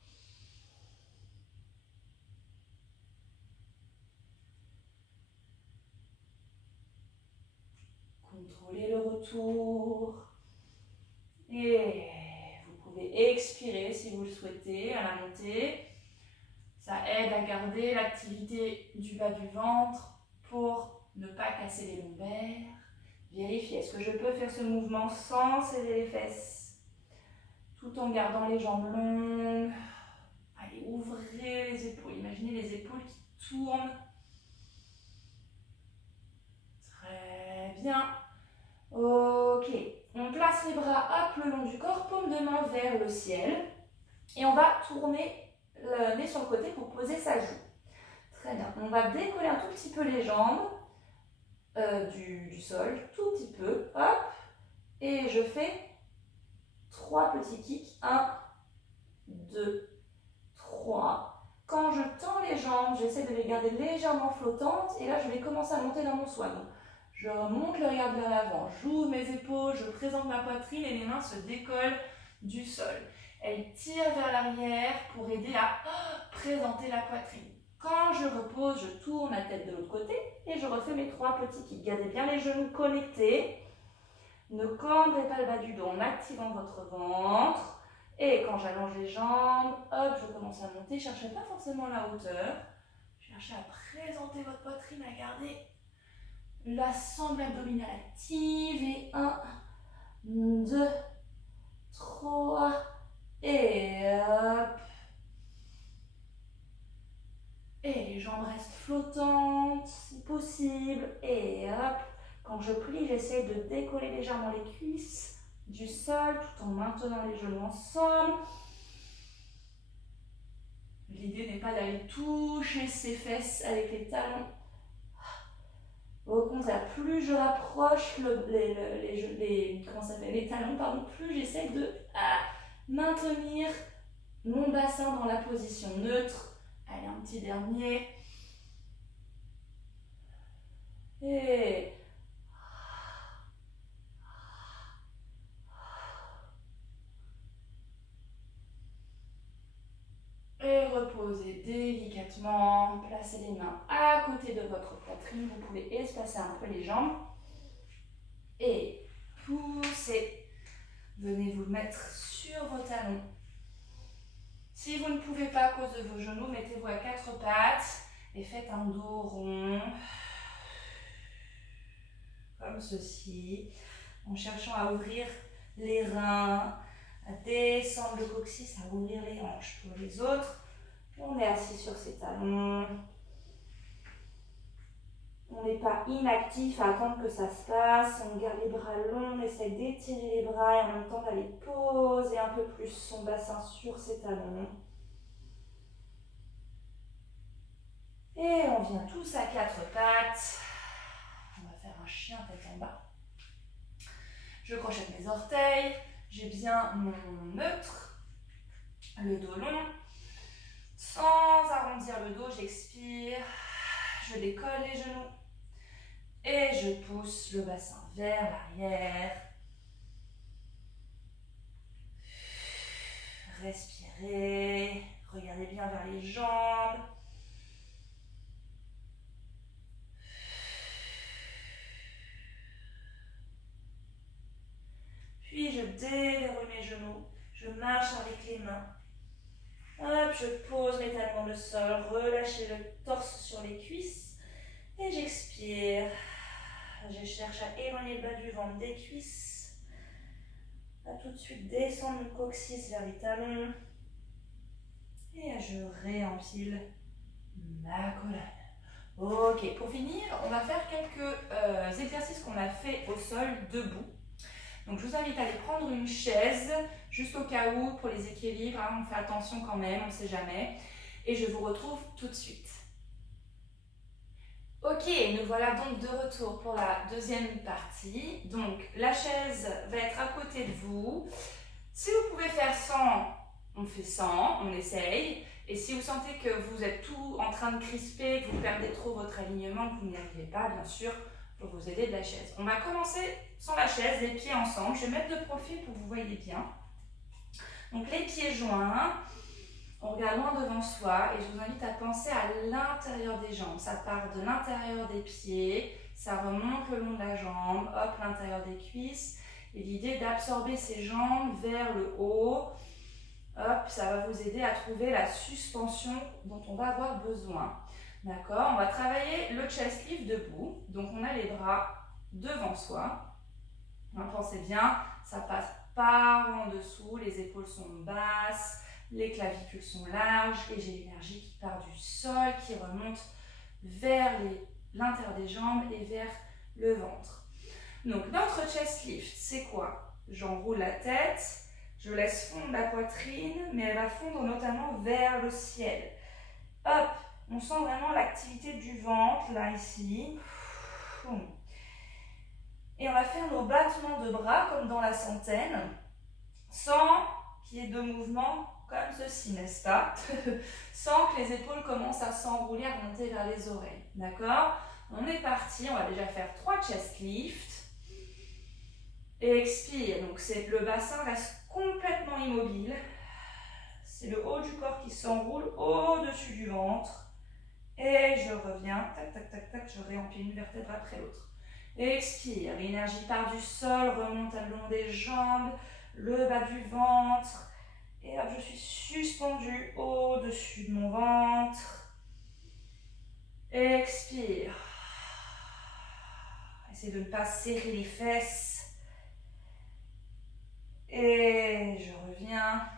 Contrôlez le retour. Et vous pouvez expirer si vous le souhaitez à la montée. Ça aide à garder l'activité du bas du ventre pour ne pas casser les lombaires. Vérifiez, est-ce que je peux faire ce mouvement sans serrer les fesses, tout en gardant les jambes longues. Allez, ouvrez les épaules. Imaginez les épaules qui tournent. Très bien. Ok. On place les bras hop, le long du corps, paume de main vers le ciel. Et on va tourner le nez sur le côté pour poser sa joue. Très bien. On va décoller un tout petit peu les jambes du sol, tout petit peu. Hop. Et je fais 3 petits kicks. 1, 2, 3. Quand je tends les jambes, j'essaie de les garder légèrement flottantes et là je vais commencer à monter dans mon swan. Je remonte le regard vers l'avant, j'ouvre mes épaules, je présente ma poitrine et les mains se décollent du sol. Elles tirent vers l'arrière pour aider à présenter la poitrine. Quand je repose, je tourne la tête de l'autre côté et je refais mes 3 petits kicks. Gardez bien les genoux connectés. Ne cambrez pas le bas du dos en activant votre ventre. Et quand j'allonge les jambes, hop, je commence à monter. Cherchez pas forcément la hauteur. Cherchez à présenter votre poitrine, à garder la sangle abdominale active. Et 1, 2, 3, et hop. Et les jambes restent flottantes, si possible. Et hop. Quand je plie, j'essaie de décoller légèrement les cuisses du sol tout en maintenant les genoux ensemble. L'idée n'est pas d'aller toucher ses fesses avec les talons. Au contraire, plus je rapproche les talons, plus j'essaie de maintenir mon bassin dans la position neutre. Allez, un petit dernier. Et reposez délicatement. Placez les mains à côté de votre poitrine. Vous pouvez espacer un peu les jambes. Et poussez. Venez vous mettre sur vos talons. Si vous ne pouvez pas à cause de vos genoux, mettez-vous à 4 pattes et faites un dos rond. Comme ceci. En cherchant à ouvrir les reins, à descendre le coccyx, à ouvrir les hanches. Pour les autres, on est assis sur ses talons. On n'est pas inactif à attendre que ça se passe. On garde les bras longs, on essaie d'étirer les bras et en même temps d'aller poser un peu plus son bassin sur ses talons. Et on vient tous à 4 pattes. On va faire un chien tête en bas. Je crochette mes orteils. J'ai bien mon neutre, le dos long. Sans arrondir le dos, j'expire. Je décolle les genoux. Et je pousse le bassin vers l'arrière. Respirez. Regardez bien vers les jambes. Puis je déverrouille mes genoux. Je marche avec les mains. Hop, je pose mes talons dans le sol. Relâchez le torse sur les cuisses. Et j'expire. Je cherche à éloigner le bas du ventre des cuisses. À tout de suite descendre le coccyx vers les talons. Et je réempile ma colonne. Ok, pour finir, on va faire quelques exercices qu'on a fait au sol debout. Donc je vous invite à aller prendre une chaise, juste au cas où, pour les équilibres, hein, on fait attention quand même, on ne sait jamais. Et je vous retrouve tout de suite. Ok, nous voilà donc de retour pour la deuxième partie. Donc la chaise va être à côté de vous. Si vous pouvez faire 100, on fait 100, on essaye. Et si vous sentez que vous êtes tout en train de crisper, que vous perdez trop votre alignement, que vous n'y arrivez pas, bien sûr, pour vous aider de la chaise. On va commencer sans la chaise, les pieds ensemble. Je vais mettre de profil pour que vous voyez bien. Donc les pieds joints, on regarde loin devant soi et je vous invite à penser à l'intérieur des jambes. Ça part de l'intérieur des pieds, ça remonte le long de la jambe, hop, l'intérieur des cuisses. Et l'idée d'absorber ces jambes vers le haut. Hop, ça va vous aider à trouver la suspension dont on va avoir besoin. D'accord, on va travailler le chest lift debout. Donc on a les bras devant soi. Pensez bien, ça passe par en dessous, les épaules sont basses, les clavicules sont larges et j'ai l'énergie qui part du sol, qui remonte vers l'intérieur des jambes et vers le ventre. Donc notre chest lift, c'est quoi? J'enroule la tête. Je laisse fondre la poitrine, mais elle va fondre notamment vers le ciel. Hop, on sent vraiment l'activité du ventre, là, ici. Et on va faire nos battements de bras, comme dans la centaine, sans qu'il y ait de mouvement comme ceci, n'est-ce pas? Sans que les épaules commencent à s'enrouler, à monter vers les oreilles. D'accord? On est parti, on va déjà faire 3 chest lifts. Et expire, donc le bassin reste complètement immobile. C'est le haut du corps qui s'enroule au-dessus du ventre. Et je reviens, tac, tac, tac, tac, je réempile une vertèbre après l'autre. Expire, l'énergie part du sol, remonte à le long des jambes, le bas du ventre. Et hop, je suis suspendue au-dessus de mon ventre. Expire. Essayez de ne pas serrer les fesses. Et je reviens.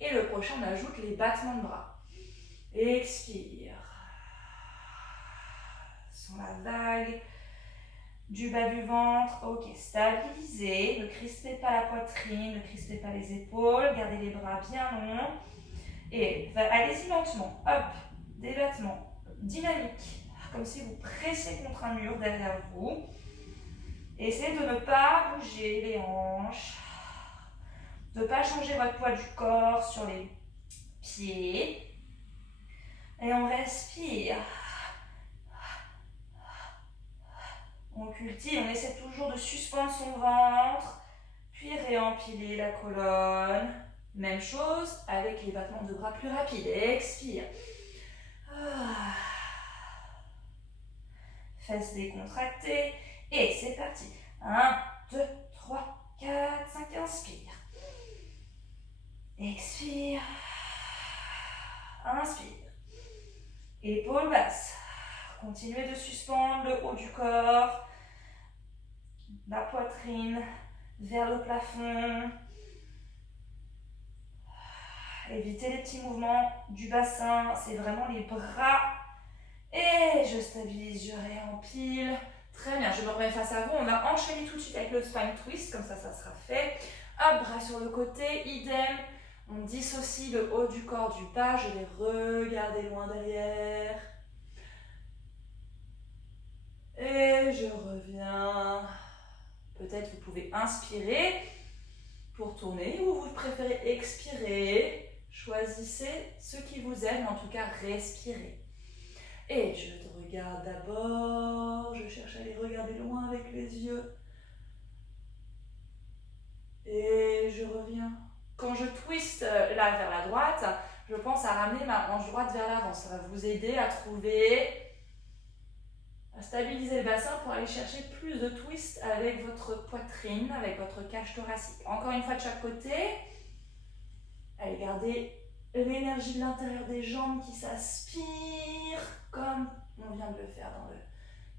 Et le prochain, on ajoute les battements de bras. Expire. Sans la vague du bas du ventre. Ok, stabilisez. Ne crispez pas la poitrine, ne crispez pas les épaules. Gardez les bras bien longs. Et allez-y lentement. Hop, des battements dynamiques. Comme si vous pressez contre un mur derrière vous. Essayez de ne pas bouger les hanches. De ne pas changer votre poids du corps sur les pieds. Et on respire. On cultive, on essaie toujours de suspendre son ventre, puis réempiler la colonne. Même chose avec les battements de bras plus rapides. Expire. Fesses décontractées. Et c'est parti. 1, 2, 3, 4, 5, inspire. Expire. Inspire. Épaules basses. Continuez de suspendre le haut du corps, la poitrine vers le plafond. Évitez les petits mouvements du bassin, c'est vraiment les bras. Et je stabilise, je réempile. Très bien, je me remets face à vous. On va enchaîner tout de suite avec le spine twist, comme ça sera fait. Hop, bras sur le côté, idem. On dissocie le haut du corps du bas. Je vais regarder loin derrière. Et je reviens. Peut-être vous pouvez inspirer pour tourner ou vous préférez expirer. Choisissez ce qui vous aide, mais en tout cas, respirez. Et je te regarde d'abord. Je cherche à les regarder loin avec les yeux. Et je reviens. Quand je twist là vers la droite, je pense à ramener ma hanche droite vers l'avant. Ça va vous aider à stabiliser le bassin pour aller chercher plus de twist avec votre poitrine, avec votre cage thoracique. Encore une fois de chaque côté. Allez, gardez l'énergie de l'intérieur des jambes qui s'aspire, comme on vient de le faire dans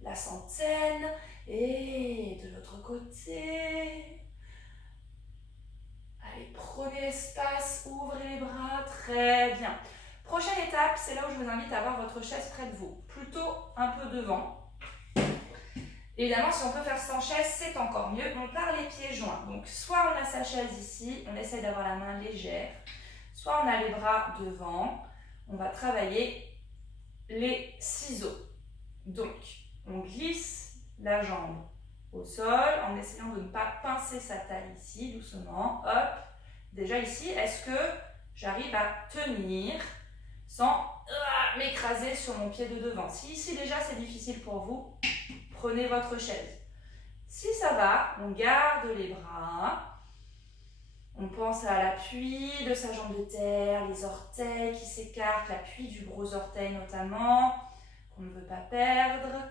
la centaine. Et de l'autre côté. Allez, prenez l'espace, ouvrez les bras, très bien. Prochaine étape, c'est là où je vous invite à avoir votre chaise près de vous, plutôt un peu devant. Évidemment, si on peut faire sans chaise, c'est encore mieux. On part les pieds joints. Donc, soit on a sa chaise ici, on essaie d'avoir la main légère, soit on a les bras devant. On va travailler les ciseaux. Donc, on glisse la jambe au sol en essayant de ne pas pincer sa taille ici, doucement. Hop. Déjà ici, est-ce que j'arrive à tenir sans m'écraser sur mon pied de devant? Si ici déjà c'est difficile pour vous, prenez votre chaise. Si ça va, on garde les bras. On pense à l'appui de sa jambe de terre, les orteils qui s'écartent, l'appui du gros orteil notamment, qu'on ne veut pas perdre.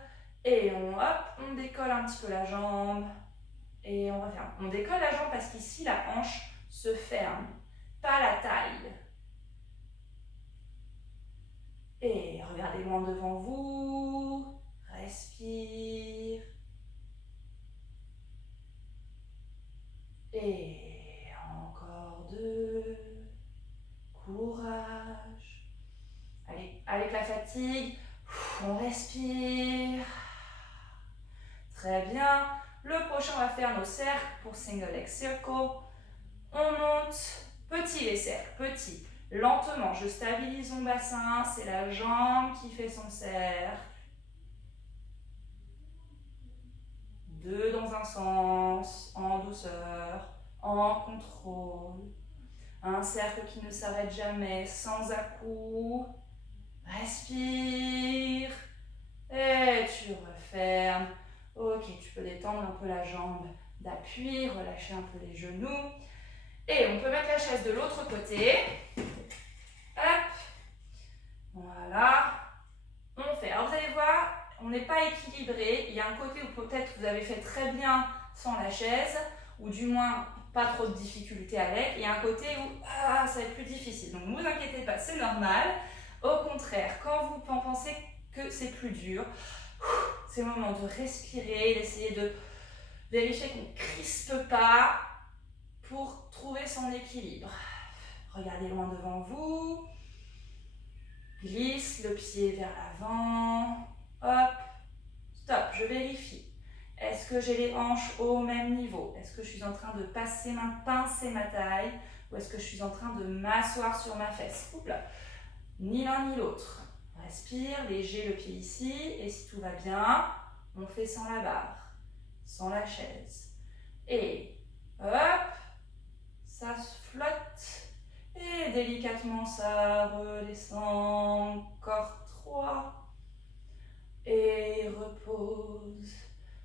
Et on décolle un petit peu la jambe. Et on referme. On décolle la jambe parce qu'ici, la hanche se ferme, pas la taille. Et regardez loin devant vous. Respire. Et encore 2. Courage. Allez, avec la fatigue, on respire. Très bien. Le prochain, on va faire nos cercles pour single leg circle. On monte. Petit les cercles, petit. Lentement, je stabilise mon bassin. C'est la jambe qui fait son cercle. 2 dans un sens, en douceur, en contrôle. Un cercle qui ne s'arrête jamais, sans à-coups. Respire. Et tu refermes. Ok, tu peux détendre un peu la jambe d'appui, relâcher un peu les genoux. Et on peut mettre la chaise de l'autre côté. Hop. Voilà. On fait. Alors vous allez voir, on n'est pas équilibré. Il y a un côté où peut-être vous avez fait très bien sans la chaise, ou du moins pas trop de difficultés avec. Il y a un côté où ça va être plus difficile. Donc ne vous inquiétez pas, c'est normal. Au contraire, quand vous pensez que c'est plus dur, c'est le moment de respirer, d'essayer de vérifier qu'on ne crispe pas pour trouver son équilibre. Regardez loin devant vous. Glisse le pied vers l'avant. Hop. Stop, je vérifie. Est-ce que j'ai les hanches au même niveau? Est-ce que je suis en train de pincer ma taille? Ou est-ce que je suis en train de m'asseoir sur ma fesse? Oups là. Ni l'un ni l'autre. Respire, léger le pied ici. Et si tout va bien, on fait sans la barre, sans la chaise. Et hop, ça se flotte. Et délicatement, ça redescend. Encore 3. Et repose.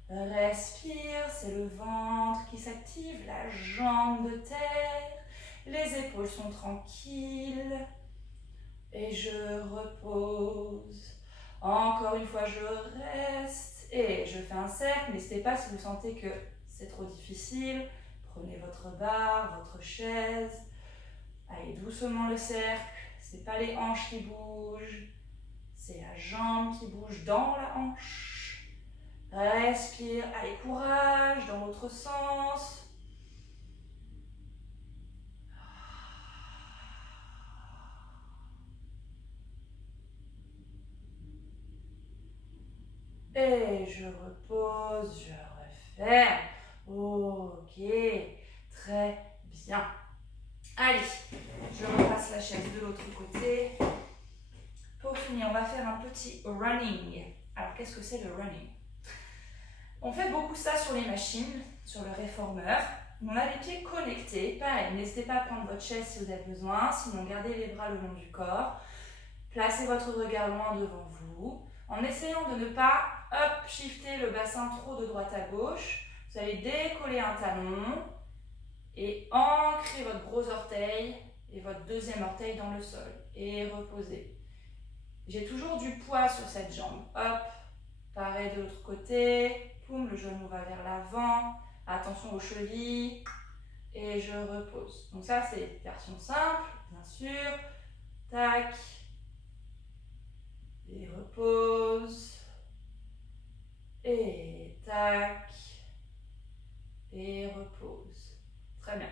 Respire, c'est le ventre qui s'active, la jambe de terre. Les épaules sont tranquilles. Et je repose. Encore une fois, je reste. Et je fais un cercle. N'hésitez pas si vous sentez que c'est trop difficile. Prenez votre barre, votre chaise. Allez doucement le cercle. Ce n'est pas les hanches qui bougent. C'est la jambe qui bouge dans la hanche. Respire. Allez, courage dans l'autre sens. Et je repose, je referme. Ok, très bien. Allez, je repasse la chaise de l'autre côté. Pour finir, on va faire un petit running. Alors, qu'est-ce que c'est le running? On fait beaucoup ça sur les machines, sur le réformeur. On a les pieds connectés. Pareil, n'hésitez pas à prendre votre chaise si vous avez besoin. Sinon, gardez les bras le long du corps. Placez votre regard loin devant vous. En essayant de ne pas shifter le bassin trop de droite à gauche, vous allez décoller un talon et ancrer votre gros orteil et votre deuxième orteil dans le sol. Et reposez. J'ai toujours du poids sur cette jambe. Hop, pareil de l'autre côté. Poum, le genou va vers l'avant. Attention aux chevilles. Et je repose. Donc ça, c'est version simple, bien sûr. Tac. Et repose. Et tac. Et repose. Très bien.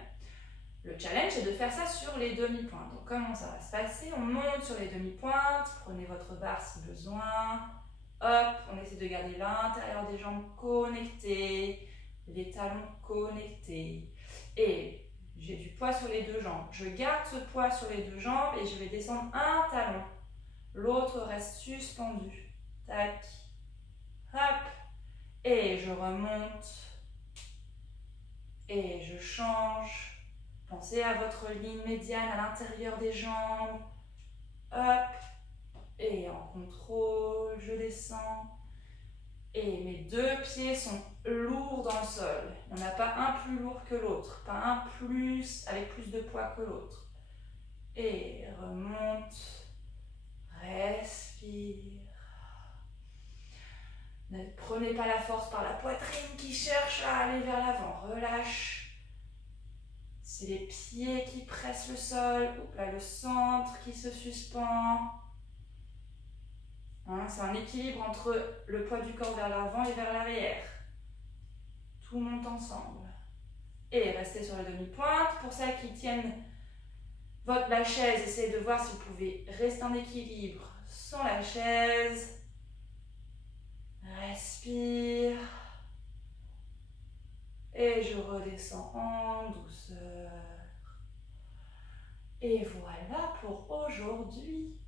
Le challenge, c'est de faire ça sur les demi-pointes. Donc, comment ça va se passer? On monte sur les demi-pointes. Prenez votre barre si besoin. Hop, on essaie de garder l'intérieur des jambes connectées. Les talons connectés. Et j'ai du poids sur les deux jambes. Je garde ce poids sur les deux jambes et je vais descendre un talon. L'autre reste suspendu. Tac. Hop. Et je remonte. Et je change. Pensez à votre ligne médiane à l'intérieur des jambes. Hop. Et en contrôle, je descends. Et mes deux pieds sont lourds dans le sol. Il n'y en a pas un plus lourd que l'autre. Pas un plus avec plus de poids que l'autre. Et remonte. Respire. Ne prenez pas la force par la poitrine qui cherche à aller vers l'avant. Relâche. C'est les pieds qui pressent le sol. Oups là, le centre qui se suspend. Hein, c'est un équilibre entre le poids du corps vers l'avant et vers l'arrière. Tout monte ensemble. Et restez sur la demi-pointe. Pour celles qui tiennent la chaise, essayez de voir si vous pouvez rester en équilibre sans la chaise. Respire. Et je redescends en douceur. Et voilà pour aujourd'hui.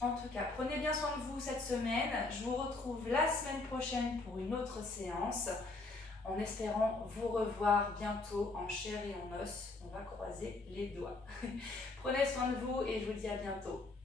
En tout cas, prenez bien soin de vous cette semaine. Je vous retrouve la semaine prochaine pour une autre séance. en espérant vous revoir bientôt en chair et en os. On va croiser les doigts. Prenez soin de vous et je vous dis à bientôt.